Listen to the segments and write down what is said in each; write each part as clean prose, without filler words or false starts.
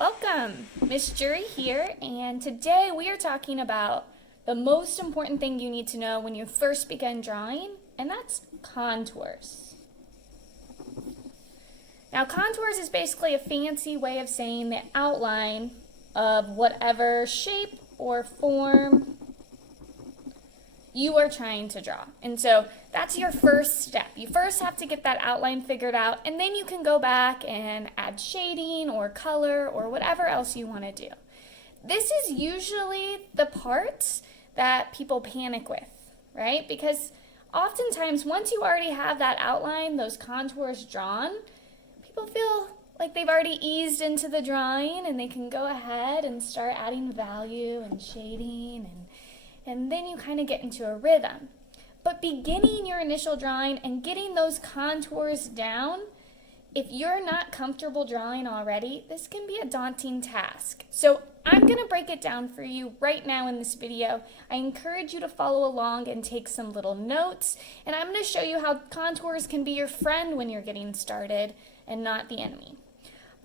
Welcome, Miss Jury here, and today we are talking about the most important thing you need to know when you first begin drawing, and that's contours. Now, contours is basically a fancy way of saying the outline of whatever shape or form you are trying to draw. And so that's your first step. You first have to get that outline figured out, and then you can go back and add shading or color or whatever else you want to do. This is usually the part that people panic with, right? Because oftentimes once you already have that outline, those contours drawn, people feel like they've already eased into the drawing and they can go ahead and start adding value and shading and then you kind of get into a rhythm. But beginning your initial drawing and getting those contours down, if you're not comfortable drawing already, this can be a daunting task. So I'm going to break it down for you right now in this video. I encourage you to follow along and take some little notes, and I'm going to show you how contours can be your friend when you're getting started and not the enemy.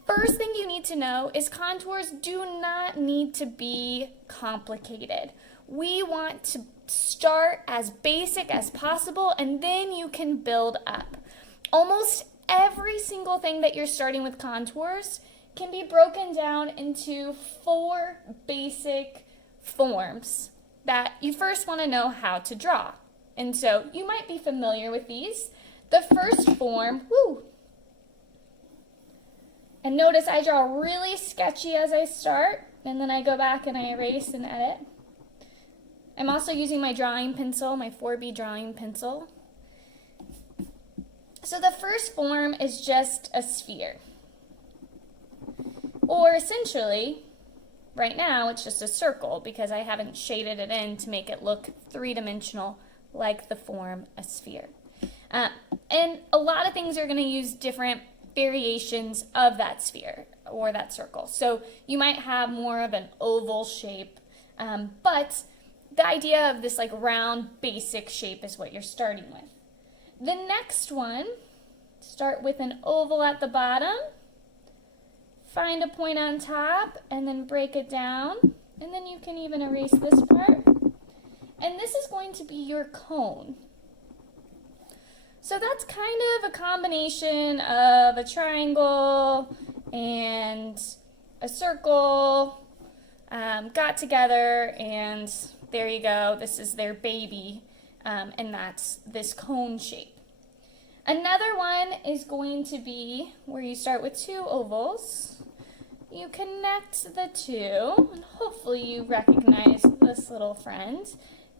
First thing you need to know is contours do not need to be complicated. We want to start as basic as possible, and then you can build up. Almost every single thing that you're starting with contours can be broken down into 4 basic forms that you first want to know how to draw. And so you might be familiar with these. The first form, and notice I draw really sketchy as I start, and then I go back and I erase and edit. I'm also using my drawing pencil, my 4B drawing pencil. So the first form is just a sphere. Or essentially, right now it's just a circle because I haven't shaded it in to make it look three-dimensional like the form a sphere. And a lot of things are going to use different variations of that sphere or that circle. So you might have more of an oval shape, but the idea of this like round basic shape is what you're starting with. The next one, start with an oval at the bottom, find a point on top, and then break it down, and then you can even erase this part. And this is going to be your cone. So that's kind of a combination of a triangle and a circle got together, and there you go. This is their baby, and that's this cone shape. Another one is going to be where you start with 2 ovals. You connect the 2, and hopefully you recognize this little friend.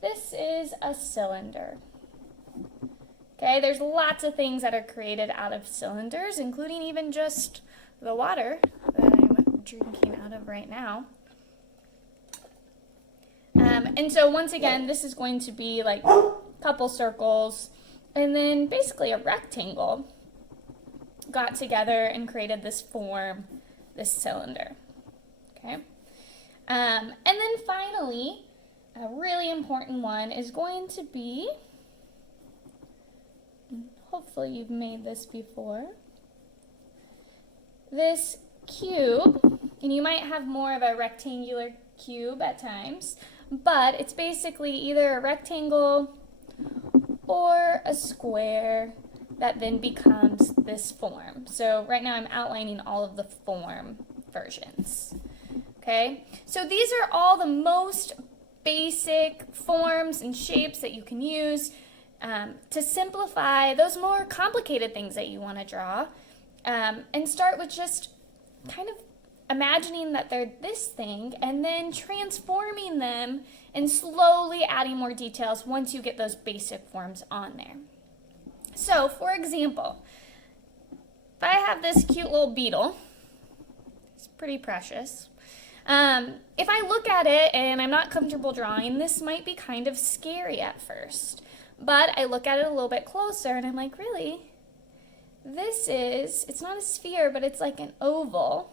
This is a cylinder. Okay, there's lots of things that are created out of cylinders, including even just the water that I'm drinking out of right now. And so once again, this is going to be like a couple circles, and then basically a rectangle got together and created this form, this cylinder. Okay, and then finally, a really important one is going to be, hopefully you've made this before, this cube, and you might have more of a rectangular cube at times, but it's basically either a rectangle or a square that then becomes this form. So right now I'm outlining all of the form versions. Okay, so these are all the most basic forms and shapes that you can use to simplify those more complicated things that you want to draw, and start with just kind of imagining that they're this thing and then transforming them and slowly adding more details once you get those basic forms on there. So, for example, if I have this cute little beetle, it's pretty precious. If I look at it and I'm not comfortable drawing, this might be kind of scary at first. But I look at it a little bit closer and I'm like, really? It's not a sphere, but it's like an oval.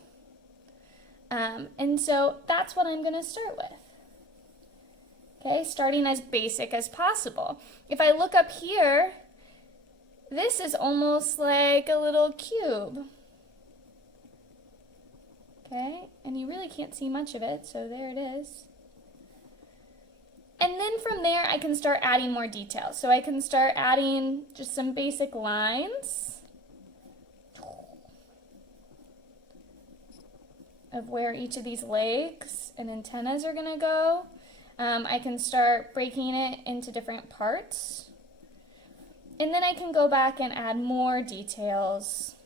And so that's what I'm going to start with. Okay, starting as basic as possible. If I look up here, this is almost like a little cube. Okay, and you really can't see much of it, so there it is. And then from there, I can start adding more details. So I can start adding just some basic lines of where each of these legs and antennas are gonna go. I can start breaking it into different parts. And then I can go back and add more details,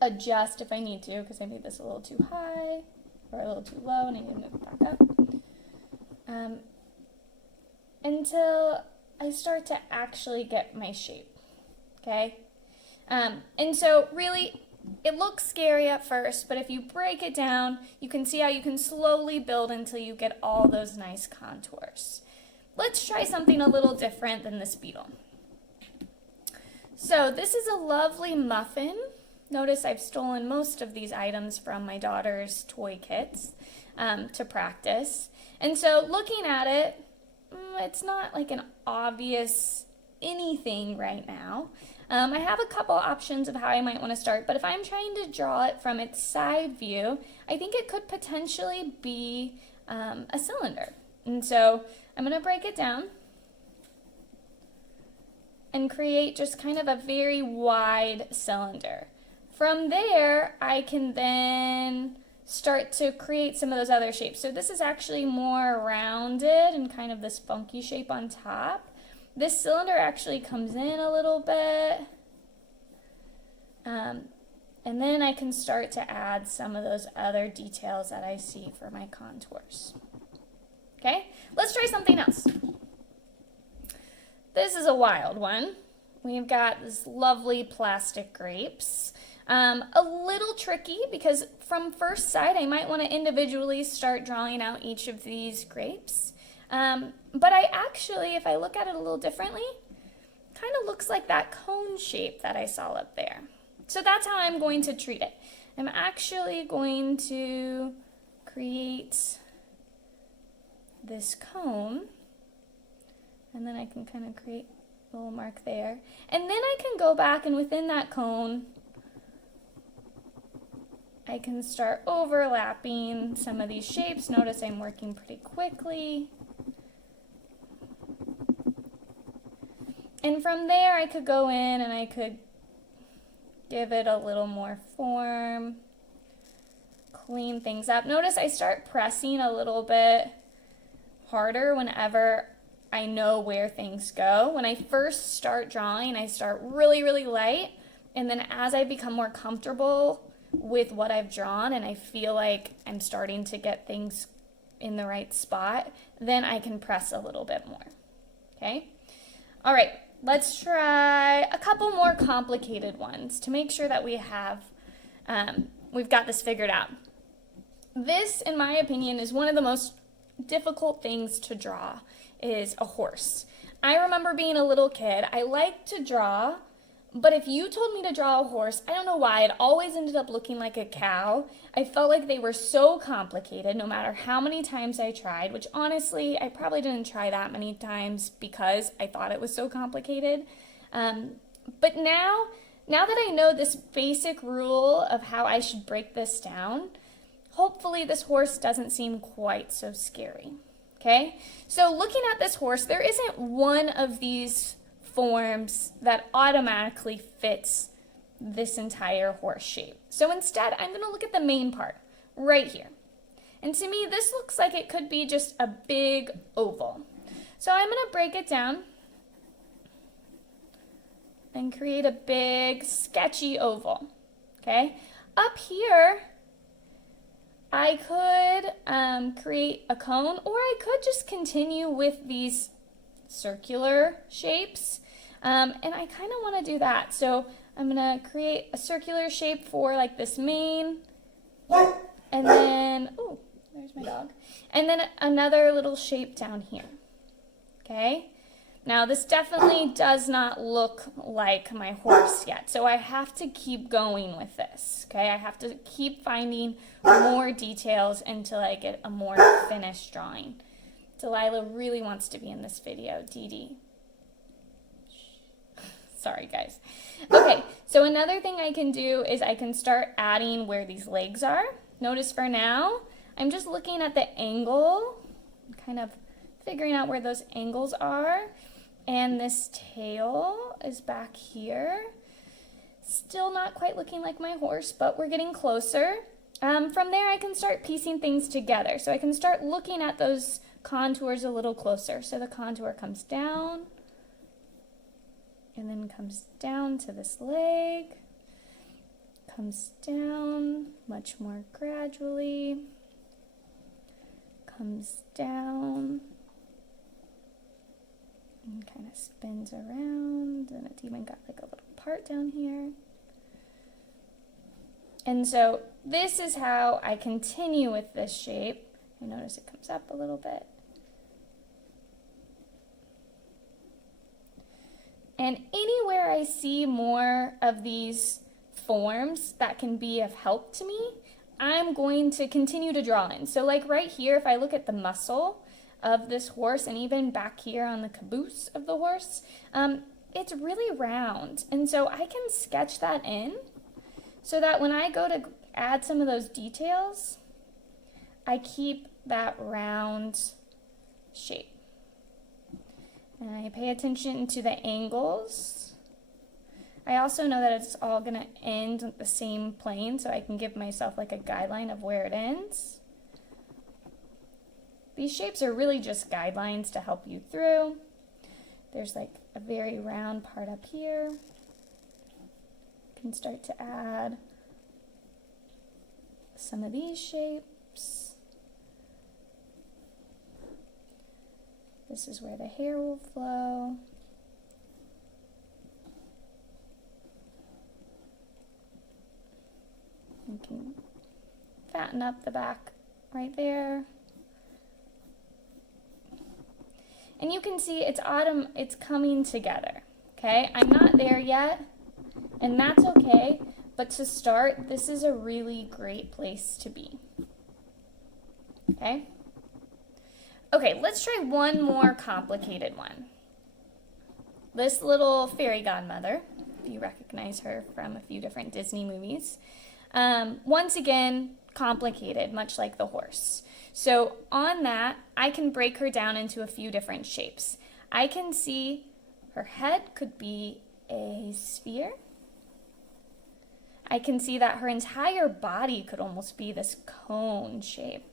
adjust if I need to, because I made this a little too high or a little too low and I need to move it back up. Until I start to actually get my shape, okay? And so really, it looks scary at first, but if you break it down, you can see how you can slowly build until you get all those nice contours. Let's try something a little different than this beetle. So this is a lovely muffin. Notice I've stolen most of these items from my daughter's toy kits to practice. And so looking at it, it's not like an obvious anything right now. I have a couple options of how I might want to start, but if I'm trying to draw it from its side view, I think it could potentially be a cylinder. And so I'm going to break it down and create just kind of a very wide cylinder. From there, I can then start to create some of those other shapes. So this is actually more rounded and kind of this funky shape on top. This cylinder actually comes in a little bit. And then I can start to add some of those other details that I see for my contours. Okay, let's try something else. This is a wild one. We've got this lovely plastic grapes. A little tricky because from first sight I might want to individually start drawing out each of these grapes. But I actually, if I look at it a little differently, kind of looks like that cone shape that I saw up there. So that's how I'm going to treat it. I'm actually going to create this cone, and then I can kind of create a little mark there. And then I can go back and within that cone, I can start overlapping some of these shapes. Notice I'm working pretty quickly. And from there I could go in and I could give it a little more form, clean things up. Notice I start pressing a little bit harder whenever I know where things go. When I first start drawing, I start really, really light, and then as I become more comfortable with what I've drawn and I feel like I'm starting to get things in the right spot, then I can press a little bit more. Okay? All right, let's try a couple more complicated ones to make sure that we've got this figured out. This, in my opinion, is one of the most difficult things to draw, is a horse. I remember being a little kid, I liked to draw, but if you told me to draw a horse, I don't know why, it always ended up looking like a cow. I felt like they were so complicated no matter how many times I tried, which honestly, I probably didn't try that many times because I thought it was so complicated. But now that I know this basic rule of how I should break this down, hopefully this horse doesn't seem quite so scary. Okay? So looking at this horse, there isn't one of these forms that automatically fits this entire horse shape. So instead, I'm going to look at the main part right here. And to me, this looks like it could be just a big oval. So I'm going to break it down and create a big sketchy oval. Okay? Up here, I could create a cone, or I could just continue with these circular shapes, and I kind of want to do that. So I'm going to create a circular shape for like this mane, and then, oh, there's my dog, and then another little shape down here. Okay? Now this definitely does not look like my horse yet, so I have to keep going with this. Okay? I have to keep finding more details until I get a more finished drawing. Delilah really wants to be in this video. Dee Dee. Sorry, guys. Okay, so another thing I can do is I can start adding where these legs are. Notice for now, I'm just looking at the angle, kind of figuring out where those angles are. And this tail is back here. Still not quite looking like my horse, but we're getting closer. From there, I can start piecing things together. So I can start looking at those contours a little closer. So the contour comes down, and then comes down to this leg, comes down much more gradually, comes down, and kind of spins around, and it's even got like a little part down here. And so this is how I continue with this shape. I notice it comes up a little bit. And anywhere I see more of these forms that can be of help to me, I'm going to continue to draw in. So like right here, if I look at the muscle of this horse, and even back here on the caboose of the horse, it's really round. And so I can sketch that in so that when I go to add some of those details, I keep that round shape. And I pay attention to the angles. I also know that it's all going to end at the same plane, so I can give myself like a guideline of where it ends. These shapes are really just guidelines to help you through. There's like a very round part up here. You can start to add some of these shapes. This is where the hair will flow. You can fatten up the back right there. And you can see it's autumn, it's coming together, okay? I'm not there yet, and that's okay, but to start, this is a really great place to be, okay? Okay, let's try one more complicated one. This little fairy godmother, you recognize her from a few different Disney movies. Once again, complicated, much like the horse. So on that, I can break her down into a few different shapes. I can see her head could be a sphere. I can see that her entire body could almost be this cone shape.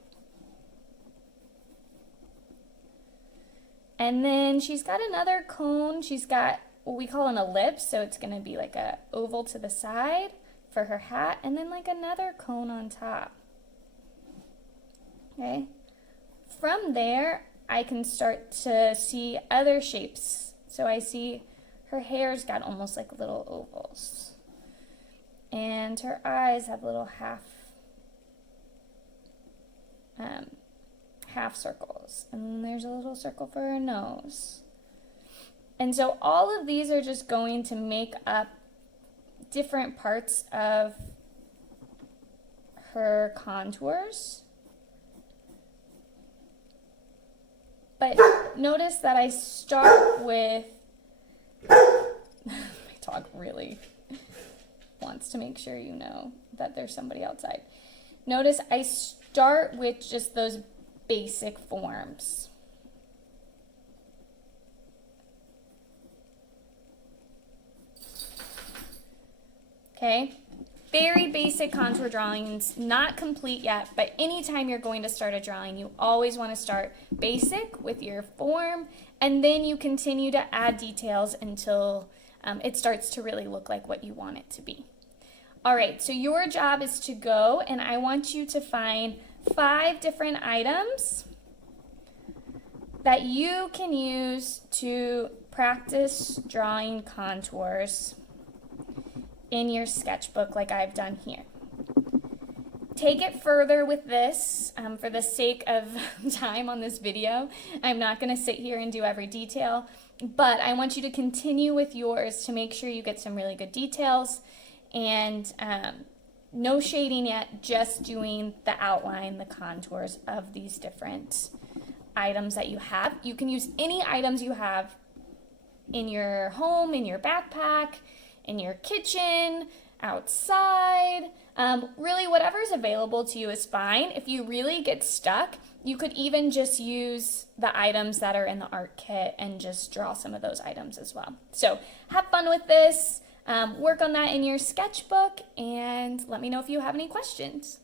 And then she's got another cone. She's got what we call an ellipse, so it's going to be like a oval to the side for her hat, and then like another cone on top. Okay? From there, I can start to see other shapes. So I see her hair's got almost like little ovals. And her eyes have little half circles. And there's a little circle for her nose. And so all of these are just going to make up different parts of her contours. But notice that I start with, my dog really wants to make sure you know that there's somebody outside. Notice I start with just those basic forms. Okay? Very basic contour drawings, not complete yet, but anytime you're going to start a drawing, you always want to start basic with your form, and then you continue to add details until it starts to really look like what you want it to be. All right, so your job is to go, and I want you to find 5 different items that you can use to practice drawing contours in your sketchbook like I've done here. Take it further with this. For the sake of time on this video, I'm not going to sit here and do every detail, but I want you to continue with yours to make sure you get some really good details, and no shading yet, just doing the outline, the contours of these different items that you have. You can use any items you have in your home, in your backpack, in your kitchen, outside. Really, whatever's available to you is fine. If you really get stuck, you could even just use the items that are in the art kit and just draw some of those items as well. So have fun with this, work on that in your sketchbook, and let me know if you have any questions.